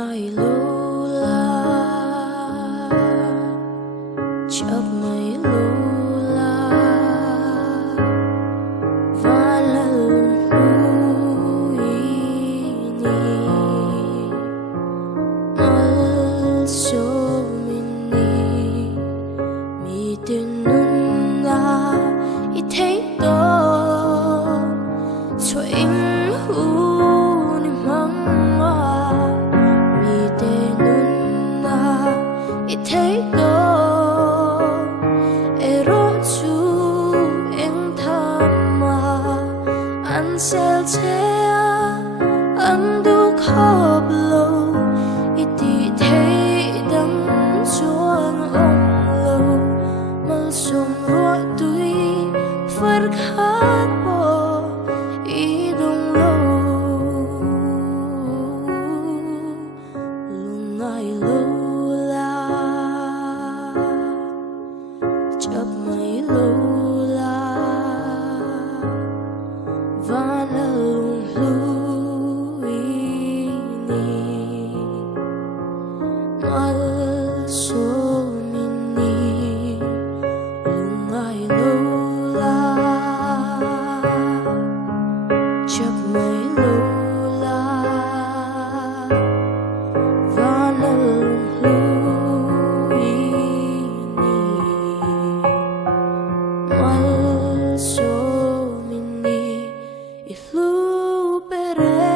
ngai lula chập mây lula và lần lui ni mal so mini mi tin nun la I thấy đó cho em hu ni mang hoa mi tên nun la I thấy đó ero chu em tham mà anh sẽ anh du khóc lâu I ti thấy đắng chuông ông lâu mal sông ruột tuy phật khát bỏ I đông lâu lung ngai lâu la chập mây lâu la và là lung lui ni mal so mini lung ngai lâu la chập mây lâu la và là lung lui ni mal so mini I flew bere